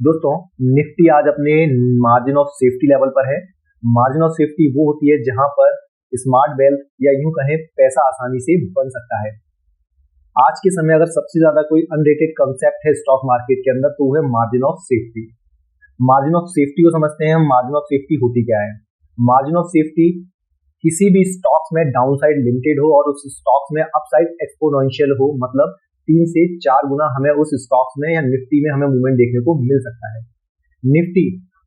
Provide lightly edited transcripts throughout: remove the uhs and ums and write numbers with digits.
दोस्तों, निफ्टी आज अपने मार्जिन ऑफ सेफ्टी लेवल पर है। मार्जिन ऑफ सेफ्टी वो होती है जहां पर स्मार्ट वेल्थ या यूं कहें पैसा आसानी से बन सकता है। आज के समय अगर सबसे ज्यादा कोई अनरेटेड कंसेप्ट है स्टॉक मार्केट के अंदर तो वो है margin of safety. Margin of safety को समझते हैं हम। मार्जिन ऑफ सेफ्टी होती क्या है? मार्जिन ऑफ सेफ्टी किसी भी स्टॉक्स में डाउनसाइड लिमिटेड हो और उस स्टॉक्स में अपसाइड एक्सपोनेंशियल हो, मतलब 3 से 4 गुना हमें उस स्टॉक्स में या निफ्टी में हमें मूवमेंट देखने को मिल सकता है। निफ्टी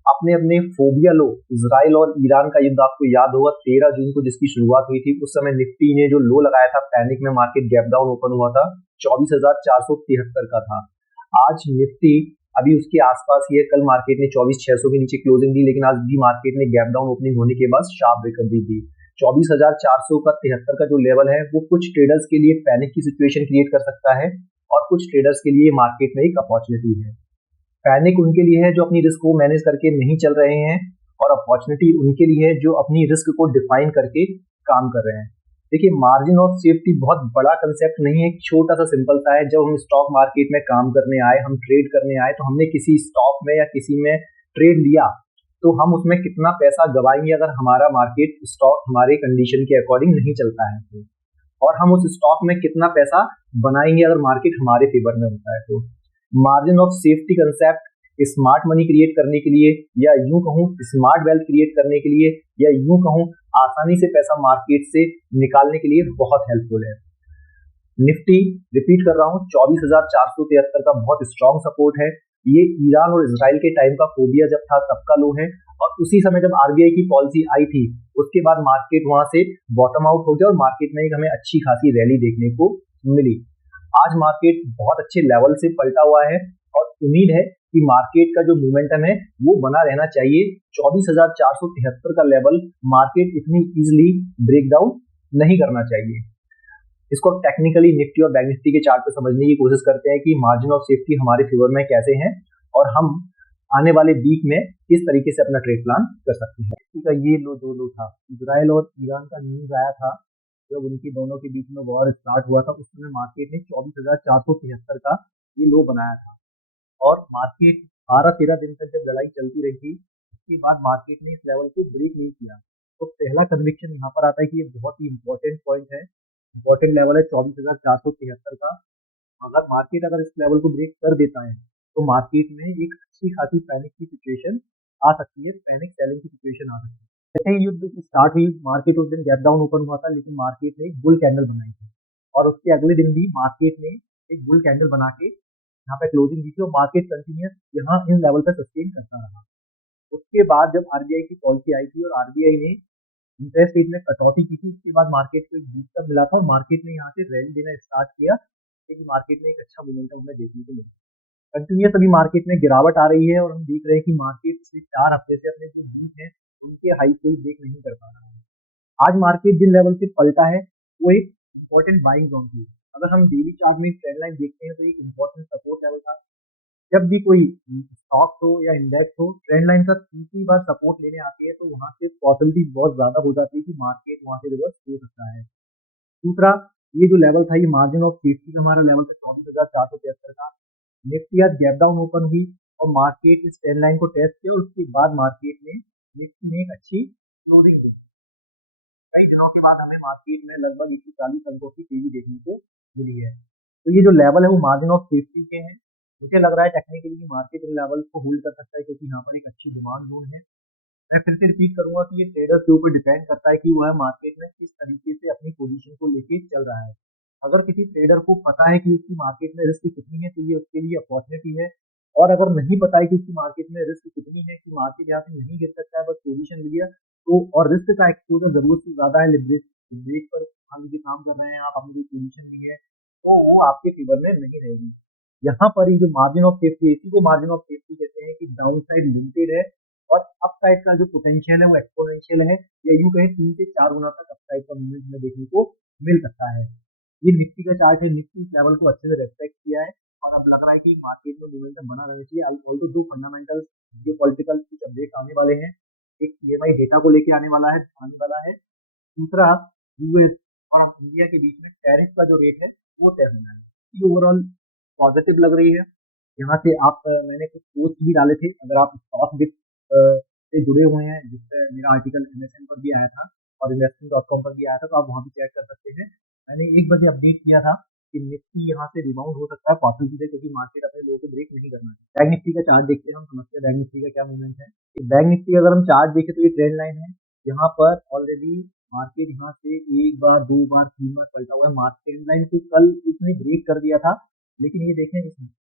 अपने अपने फोबिया लो, इजराइल और ईरान का युद्ध आपको याद होगा 13 जून को जिसकी शुरुआत हुई थी, उस समय निफ्टी ने जो लो लगाया था, पैनिक में मार्केट गैप डाउन ओपन हुआ था, 24,473 का था। आज निफ्टी अभी उसके आसपास ही है। कल मार्केट ने 24,600 के नीचे क्लोजिंग दी, लेकिन आज भी मार्केट ने गैप डाउन ओपनिंग होने के बाद शार्प रिकवरी दी। 24,473 का जो लेवल है वो कुछ ट्रेडर्स के लिए पैनिक की सिचुएशन क्रिएट कर सकता है और कुछ ट्रेडर्स के लिए मार्केट में एक अपॉर्चुनिटी है। पैनिक उनके लिए है जो अपनी रिस्क को मैनेज करके नहीं चल रहे हैं, और अपॉर्चुनिटी उनके लिए है जो अपनी रिस्क को डिफाइन करके काम कर रहे हैं। देखिए, मार्जिन ऑफ सेफ्टी बहुत बड़ा कंसेप्ट नहीं है, छोटा सा सिंपल सा है। जब हम स्टॉक मार्केट में काम करने आए, हम ट्रेड करने आए, तो हमने किसी स्टॉक में या किसी में ट्रेड लिया तो हम उसमें कितना पैसा गवाएंगे अगर हमारा मार्केट स्टॉक हमारे कंडीशन के अकॉर्डिंग नहीं चलता है तो, और हम उस स्टॉक में कितना पैसा बनाएंगे अगर मार्केट हमारे फेवर में होता है तो। Margin of safety concept smart money create करने के लिए, या यूं कहूं स्मार्ट वेल्थ क्रिएट करने के लिए, या यूं कहूं आसानी से पैसा मार्केट से निकालने के लिए बहुत हेल्पफुल है। निफ्टी, रिपीट कर रहा हूं, 24,473 का बहुत स्ट्रॉन्ग सपोर्ट है। ये ईरान और इसराइल के टाइम का फोबिया जब था तब का लो है, और उसी समय जब आरबीआई की पॉलिसी आई थी उसके बाद मार्केट वहां से बॉटम आउट हो गया और मार्केट में एक हमें अच्छी खासी रैली देखने को मिली। आज मार्केट बहुत अच्छे लेवल से पलटा हुआ है और उम्मीद है कि मार्केट का जो मोमेंटम है वो बना रहना चाहिए। 24,473 का लेवल मार्केट इतनी इजिली ब्रेक डाउन नहीं करना चाहिए। इसको टेक्निकली निफ्टी और बैंक निफ्टी के चार्ट पे समझने की कोशिश करते हैं कि मार्जिन ऑफ सेफ्टी हमारे फेवर में कैसे हैं और हम आने वाले वीक में किस तरीके से अपना ट्रेड प्लान कर सकते हैं। का ये लो जो लो था, इजराइल और ईरान का न्यूज आया था, जब उनकी दोनों के बीच में वॉर स्टार्ट हुआ था उस समय मार्केट ने 24,473 का ये लो बनाया था, और मार्केट 12-13 दिन तक जब लड़ाई चलती रही थी उसके बाद मार्केट ने इस लेवल को ब्रेक नहीं किया। तो पहला कन्विक्शन यहाँ पर आता है कि ये बहुत ही इंपॉर्टेंट पॉइंट है, इंपॉर्टेंट लेवल है 24,473 का। अगर मार्केट अगर इस लेवल को ब्रेक कर देता है तो मार्केट में एक अच्छी खासी पैनिक की सिचुएशन आ सकती है, पैनिक सेलिंग की सिचुएशन आ सकती है। जैसे ही युद्ध स्टार्ट हुई, मार्केट उस दिन गैप डाउन ओपन हुआ था, लेकिन मार्केट ने एक बुल कैंडल बनाई थी, और उसके अगले दिन भी मार्केट ने एक बुल कैंडल बना के यहाँ पे क्लोजिंग दी थी, और मार्केट कंटिन्यूस यहाँ इन लेवल पर सस्टेन करता रहा। उसके बाद जब आरबीआई की पॉलिसी आई थी और आरबीआई ने इंटरेस्ट रेट में कटौती की थी, उसके बाद मार्केट को एक बूस्टअप मिला था और मार्केट ने यहाँ से रैली देना स्टार्ट किया, क्योंकि मार्केट में एक अच्छा मोमेंटम हमें देखने को मिला। कंटिन्यूस अभी मार्केट में गिरावट आ रही है और हम देख रहे हैं कि मार्केट पिछले 4 हफ्ते से अपने जो नीचे है उनके हाई कोई ब्रेक नहीं कर पा रहा है। आज मार्केट जिन लेवल से पलटा है वो एक इम्पोर्टेंट बाइंग जोन थी। अगर हम डेली चार्ट में ट्रेंड लाइन देखते हैं तो एक इम्पोर्टेंट सपोर्ट लेवल था। जब भी कोई स्टॉक हो या इंडेक्स हो, ट्रेंड लाइन का तीसरी बार सपोर्ट लेने आती है तो वहां से पॉसिबिलिटी बहुत ज्यादा हो जाती है कि मार्केट वहां से रिवर्स हो सकता है। दूसरा, ये जो लेवल था, ये मार्जिन ऑफ सेफ्टी का हमारा लेवल था 24,473 का। निफ्टी आज गैप डाउन ओपन हुई और मार्केट इस ट्रेंड लाइन को टेस्ट किया, उसके बाद मार्केट ने निफ्टी में एक अच्छी क्लोजिंग दी। कई दिनों के बाद हमें मार्केट में लगभग 140 अंकों की तेजी देखने को मिली है। तो ये जो लेवल है वो मार्जिन ऑफ सेफ्टी के हैं। मुझे लग रहा है टेक्निकली कि मार्केट इन लेवल को होल्ड कर सकता है, क्योंकि यहाँ पर एक अच्छी डिमांड जोन है। मैं फिर से रिपीट करूंगा कि ये ट्रेडर्स के ऊपर डिपेंड करता है कि वह मार्केट में किस तरीके से अपनी पोजीशन को लेके चल रहा है। अगर किसी ट्रेडर को पता है कि उसकी मार्केट में रिस्क कितनी है तो ये उसके लिए अपॉर्चुनिटी है, और अगर नहीं पता है कि उसकी मार्केट में रिस्क कितनी है, कि मार्केट यहाँ से नहीं गिर सकता है, बस पोजीशन लिया तो, और रिस्क का एक्सपोजर जरूरत से ज्यादा है, लिवरेज पर मान लीजिए काम कर रहे हैं आप, अपनी पोजीशन ली है, तो वो आपके फेवर में नहीं रहेगी। यहाँ पर ही जो मार्जिन ऑफ सेफ्टी है, इसी को मार्जिन ऑफ सेफ्टी कहते हैं कि डाउन साइड लिमिटेड है और अपसाइड का जो पोटेंशियल है वो एक्सपोनेंशियल है, या यूं कहें 3 से 4 गुना तक अपसाइड का मूवमेंट में देखने को मिल सकता है। ये निफ्टी का चार्ट है, निफ्टी इस लेवल को अच्छे से रेस्पेक्ट किया है और अब लग रहा है कि मार्केट में मोमेंटम बना रहना चाहिए। ऑल्दो दो फंडामेंटल जो पॉलिटिकल कुछ अपडेट आने वाले हैं, एक पीएमआई डेटा को लेके आने वाला है। दूसरा, यूएस और इंडिया के बीच में टैरिफ का जो रेट है वो तय होना है। ओवरऑल पॉजिटिव लग रही है। यहाँ से आप मैंने कुछ पोस्ट भी डाले थे, अगर आप स्टॉक बिट से जुड़े हुए हैं, जिससे मेरा आर्टिकल एमएसएन पर भी आया था और इन्वेस्टिंग.com पर भी आया था, तो आप वहाँ भी चेक कर सकते हैं। मैंने 1 बजे अपडेट किया था कि निफ्टी यहाँ से रिबाउंड हो सकता है पॉसिबिलिटी है, क्योंकि मार्केट अपने लो को ब्रेक नहीं करना है। बैंक निफ्टी का चार्ट देखते हैं, हम समझते हैं बैंक निफ्टी का क्या मूवमेंट है। बैंक निफ्टी अगर हम चार्ट देखें तो ये ट्रेंड लाइन है, यहाँ पर ऑलरेडी मार्केट यहाँ से 1 बार 2 बार 3 बार पलटा हुआ है। मार्केट ट्रेंड लाइन को कल इसने ब्रेक कर दिया था, लेकिन ये देखें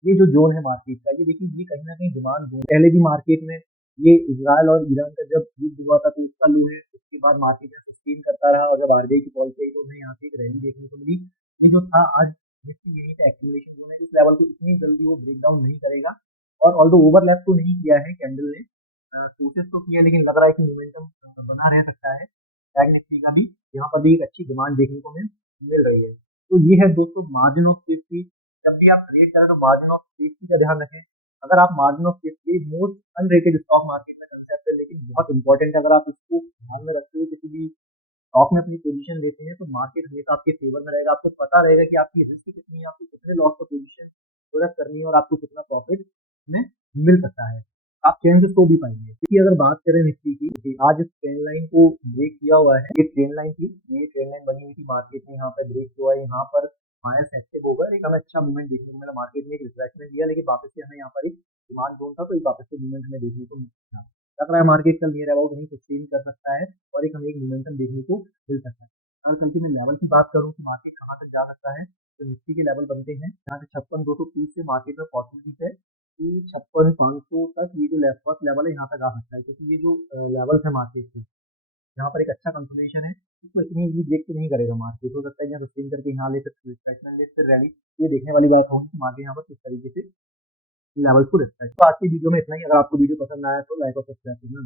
ये जो जोन है मार्केट का, ये देखिए ये कहीं ना कहीं डिमांड जोन पहले भी मार्केट में, ये इजराइल और ईरान का जब युद्ध हुआ था तो उसका लो है, उसके बाद मार्केट में सस्टेन करता रहा, और जब आरबीआई की पॉलिसी आई तो हमें यहाँ से एक रैली देखने को मिली। ये जो था आज निफ्टी यहीं पे एक्यूमुलेशन जोन है, इस लेवल को इतनी जल्दी वो ब्रेक डाउन नहीं करेगा। और ऑल्दो ओवरलैप तो नहीं किया है कैंडल ने, कोशिश तो की है, लेकिन लग रहा है कि मोमेंटम बना रह सकता है बैंक निफ्टी का भी। यहाँ पर भी एक अच्छी डिमांड देखने को मिल रही है। तो ये है दोस्तों मार्जिन ऑफ सेफ्टी। जब भी आप ट्रेड करें तो मार्जिन ऑफ सेफ्टी का ध्यान रखें। अगर आप margin of safety most unrated stock market में कंसेप्ट है, लेकिन बहुत इंपॉर्टेंट है। अगर आप इसको ध्यान में रखते हुए किसी भी स्टॉक में अपनी पोजीशन लेते हैं तो मार्केट हमेशा आपके फेवर में रहेगा। आपको पता रहेगा कि आपकी रिस्क कितनी है, आपको कितने लॉस का पोजीशन प्रोडक्ट करनी है और आपको कितना प्रॉफिट में मिल सकता है। आप चैन से सो भी पाएंगे। क्योंकि अगर बात करें निफ्टी की, कि आज इस ट्रेंड लाइन को ब्रेक किया हुआ है। ये ट्रेंड लाइन थी, ये ट्रेंड लाइन बनी हुई थी, मार्केट ने यहाँ पर ब्रेक किया है। यहाँ पर बायर्स एक्टिव हो गए, एक हमें अच्छा मूवमेंट देखने को मिला, मार्केट ने एक रिफ्रेशमेंट दिया, लेकिन वापस से हमें यहाँ पर एक डिमांड जोन था, तो एक वापस से मूवमेंट हमें देखने को मिला। लग रहा है मार्केट कल नियर अबाउट वहीं सस्टेन कर सकता है और एक हमें एक मोमेंटम देखने को मिल सकता है। अगर कल की मैं लेवल की बात करूँ कि मार्केट कहाँ तक जा सकता है, तो निफ्टी के लेवल बनते हैं यहाँ से 56,230 से मार्केट में पॉसिबिलिटी है कि 56,500 तक ये जो फर्स्ट लेवल है यहाँ तक आ सकता है। क्योंकि ये जो लेवल्स है मार्केट के, यहाँ पर एक अच्छा कंसोलिडेशन है, इसको इतनी इजी ब्रेक तो नहीं करेगा मार्केट। हो सकता है यहाँ सस्टेन करके यहाँ ले, फिर रिट्रेसमेंट ले, फिर रैली। ये देखने वाली बात होगी कि मार्केट यहाँ पर किस तरीके से लेवल्स को रिस्पेक्ट। तो आज की वीडियो में इतना ही। अगर आपको वीडियो पसंद आया तो लाइक और सब्सक्राइब करना